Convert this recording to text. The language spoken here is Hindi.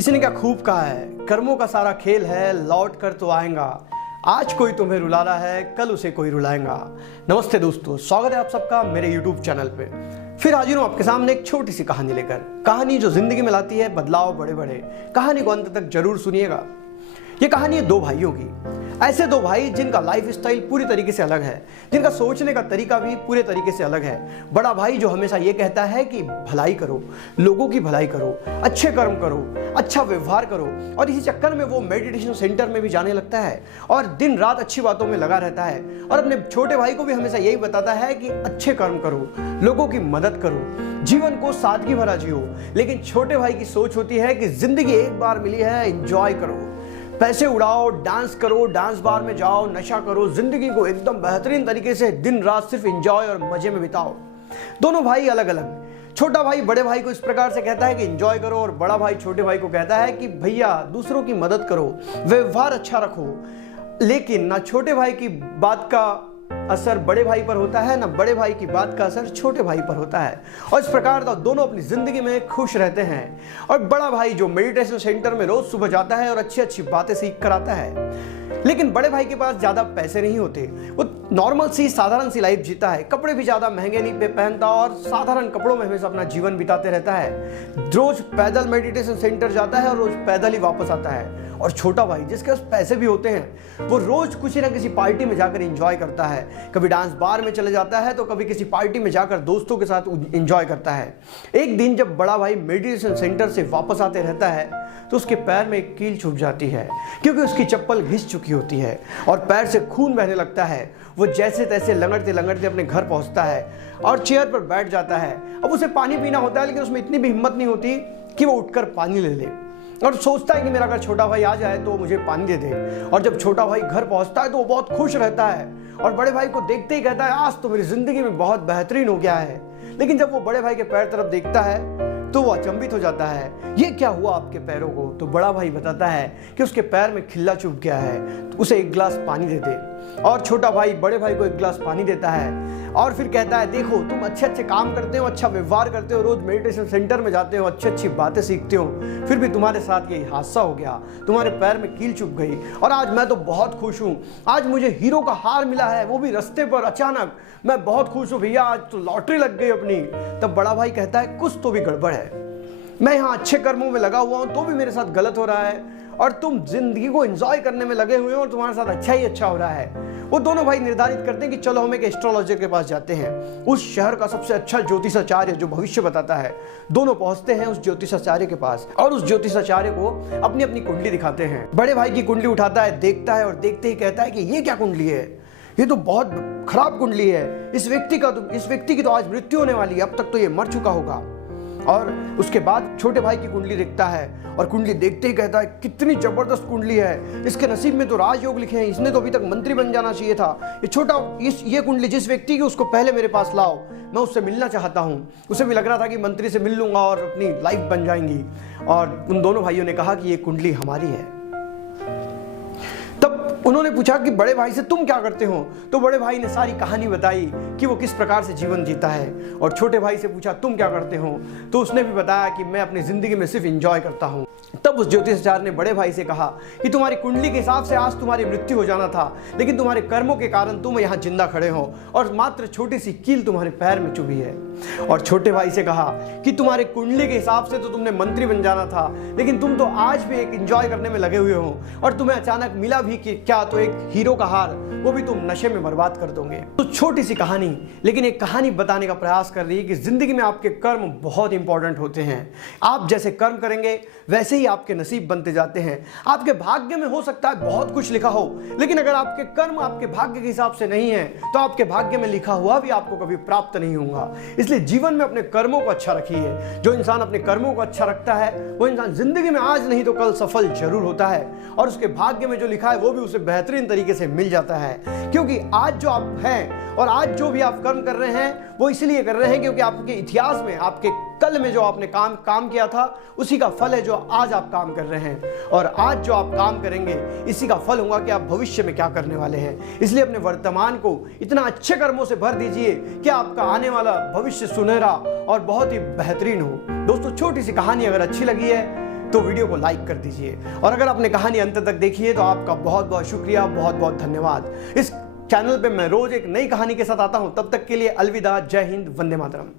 किसी ने क्या खूब कहा है, कर्मों का सारा खेल है, लौट कर तो आएगा। आज कोई तुम्हें रुला रहा है, कल उसे कोई रुलाएगा। नमस्ते दोस्तों, स्वागत है आप सबका मेरे YouTube चैनल पे। फिर हाजिर हूं आपके सामने एक छोटी सी कहानी लेकर। कहानी जो जिंदगी में लाती है बदलाव बड़े बड़े। कहानी को अंत तक जरूर सुनिएगा। ये कहानी है दो भाइयों की। ऐसे दो भाई जिनका लाइफ स्टाइल पूरी तरीके से अलग है, जिनका सोचने का तरीका भी पूरे तरीके से अलग है। बड़ा भाई जो हमेशा ये कहता है कि भलाई करो, लोगों की भलाई करो, अच्छे कर्म करो, अच्छा व्यवहार करो, और इसी चक्कर में वो मेडिटेशन सेंटर में भी जाने लगता है और दिन रात अच्छी बातों में लगा रहता है। और अपने छोटे भाई को भी हमेशा यही बताता है कि अच्छे कर्म करो, लोगों की मदद करो, जीवन को सादगी भरा जियो। लेकिन छोटे भाई की सोच होती है कि जिंदगी एक बार मिली है, एंजॉय करो, पैसे उड़ाओ, डांस करो, डांस बार में जाओ, नशा करो, जिंदगी को एकदम बेहतरीन तरीके से दिन रात सिर्फ एंजॉय और मजे में बिताओ। दोनों भाई अलग अलग। छोटा भाई बड़े भाई को इस प्रकार से कहता है कि एंजॉय करो, और बड़ा भाई छोटे भाई को कहता है कि भैया दूसरों की मदद करो, व्यवहार अच्छा रखो। लेकिन ना छोटे भाई की बात का असर बड़े भाई पर होता है, ना बड़े भाई की बात का असर छोटे भाई पर होता है। और इस प्रकार दोनों अपनी जिंदगी में खुश रहते हैं। और बड़ा भाई जो मेडिटेशन सेंटर में रोज सुबह जाता है और अच्छी अच्छी बातें सीख कर आता है। लेकिन बड़े भाई के पास ज्यादा पैसे नहीं होते, वो नॉर्मल सी साधारण सी लाइफ जीता है, कपड़े भी ज्यादा महंगे नहीं पहनता और साधारण कपड़ों में हमेशा अपना जीवन बिताते रहता है। रोज पैदल मेडिटेशन सेंटर जाता है और रोज पैदल ही वापस आता है। और छोटा भाई जिसके पास पैसे भी होते हैं, वो रोज किसी ना किसी पार्टी में जाकर एंजॉय करता है। कभी डांस बार में चले जाता है तो कभी किसी पार्टी में जाकर दोस्तों के साथ एंजॉय करता है। एक दिन जब बड़ा भाई मेडिटेशन सेंटर से वापस आते रहता है तो उसके पैर में एक कील छुप जाती है, क्योंकि उसकी चप्पल घिस चुकी होती है और पैर से खून बहने लगता है। वो जैसे तैसे लंगड़ते लंगड़ते अपने घर पहुंचता है और चेयर पर बैठ जाता है। अब उसे पानी पीना होता है, लेकिन उसमें इतनी भी हिम्मत नहीं होती कि वो उठकर पानी ले ले, और सोचता है कि मेरा अगर छोटा भाई आ जाए तो मुझे पानी दे दे। और जब छोटा भाई घर पहुंचता है तो वो बहुत खुश रहता है और बड़े भाई को देखते ही कहता है, आज तो मेरी जिंदगी में बहुत बेहतरीन हो गया है। लेकिन जब वो बड़े भाई के पैर तरफ देखता है तो वो अचंभित हो जाता है। ये क्या हुआ आपके पैरों को? तो बड़ा भाई बताता है कि उसके पैर में खिल्ला चुभ गया है, तो उसे एक गिलास पानी दे दे। और छोटा भाई बड़े भाई को एक गिलास पानी देता है और फिर कहता है, देखो तुम अच्छे अच्छे काम करते हो, अच्छा व्यवहार करते हो, रोज मेडिटेशन सेंटर में जाते हो, अच्छी अच्छी बातें सीखते हो, फिर भी तुम्हारे साथ ये हादसा हो गया, तुम्हारे पैर में कील चुभ गई। और आज मैं तो बहुत खुश हूँ, आज मुझे हीरो का हार मिला है, वो भी रास्ते पर अचानक। मैं बहुत खुश हूँ भैया, आज तो लॉटरी लग गई अपनी। तब बड़ा भाई कहता है, कुछ तो भी गड़बड़ है, मैं यहाँ अच्छे कर्मों में लगा हुआ हूँ तो भी मेरे साथ गलत हो रहा है, और तुम जिंदगी को एंजॉय करने में लगे हुए हो और तुम्हारे साथ अच्छा ही अच्छा हो रहा है। वो दोनों भाई निर्धारित करते हैं कि चलो हम एक एस्ट्रोलॉजर के पास जाते हैं, उस शहर का सबसे अच्छा ज्योतिषाचार्य जो भविष्य बताता है। दोनों पहुंचते हैं उस ज्योतिषाचार्य के पास और उस ज्योतिषाचार्य को अपनी अपनी कुंडली दिखाते हैं। बड़े भाई की कुंडली उठाता है, देखता है और देखते ही कहता है कि ये क्या कुंडली है, ये तो बहुत खराब कुंडली है। इस व्यक्ति की तो आज मृत्यु होने वाली है, अब तक तो ये मर चुका होगा। और उसके बाद छोटे भाई की कुंडली देखता है और कुंडली देखते ही कहता है, कितनी जबरदस्त कुंडली है, इसके नसीब में तो राजयोग लिखे हैं, इसने तो अभी तक मंत्री बन जाना चाहिए था। ये कुंडली जिस व्यक्ति की, उसको पहले मेरे पास लाओ, मैं उससे मिलना चाहता हूँ। उसे भी लग रहा था कि मंत्री से मिल लूंगा और अपनी लाइफ बन जाएंगी। और उन दोनों भाइयों ने कहा कि ये कुंडली हमारी है। उन्होंने पूछा कि बड़े भाई से तुम क्या करते हो? तो बड़े भाई ने सारी कहानी बताई कि वो किस प्रकार से जीवन जीता है। और छोटे भाई से पूछा तुम क्या करते हो? तो उसने भी बताया कि मैं अपनी जिंदगी में सिर्फ एंजॉय करता हूँ। तब उस ज्योतिषाचार्य ने बड़े भाई से कहा कि तुम्हारी कुंडली के हिसाब से आज तुम्हारी मृत्यु हो जाना था, लेकिन तुम्हारे कर्मों के कारण तुम यहाँ जिंदा खड़े हो और मात्र छोटी सी कील तुम्हारे पैर में चुभी है। और छोटे भाई से कहा कि तुम्हारे कुंडली के हिसाब से तो तुमने मंत्री बन जाना था, लेकिन तुम तो आज भी एक एंजॉय करने में लगे हुए हो, और तुम्हें अचानक मिला भी कि क्या, तो एक हीरो का हार, वो भी तुम नशे में बर्बाद कर दोगे। तो छोटी सी कहानी, लेकिन एक कहानी बताने का प्रयास कर रही है कि जिंदगी में आपके कर्म बहुत इंपॉर्टेंट होते हैं। आप जैसे कर्म करेंगे वैसे ही आपके नसीब बनते जाते हैं। आपके भाग्य में हो सकता है बहुत कुछ लिखा हो, लेकिन अगर आपके कर्म आपके भाग्य के हिसाब से नहीं है तो आपके भाग्य में लिखा हुआ भी आपको कभी प्राप्त नहीं होगा। इसलिए जीवन में अपने कर्मों को अच्छा रखिए। जो इंसान अपने कर्मों को अच्छा रखता है वो इंसान जिंदगी में आज नहीं तो कल सफल जरूर होता है, और उसके भाग्य में जो लिखा है वो भी उसे बेहतरीन तरीके से मिल जाता है। क्योंकि आज जो आप हैं और आज जो भी आप कर्म कर रहे हैं वो इसलिए कर रहे हैं क्योंकि आपके इतिहास में, आपके कल में जो आपने काम किया था उसी का फल है जो आज आप काम कर रहे हैं। और आज जो आप काम करेंगे इसी का फल होगा कि आप भविष्य में क्या करने वाले हैं। इसलिए अपने वर्तमान को इतना अच्छे कर्मों से भर दीजिए कि आपका आने वाला भविष्य सुनहरा और बहुत ही बेहतरीन हो। दोस्तों, छोटी सी कहानी अगर अच्छी लगी है तो वीडियो को लाइक कर दीजिए। और अगर आपने कहानी अंत तक देखी है तो आपका बहुत बहुत शुक्रिया, बहुत बहुत धन्यवाद। इस चैनल पे मैं रोज एक नई कहानी के साथ आता हूं। तब तक के लिए अलविदा, जय हिंद, वंदे मातरम।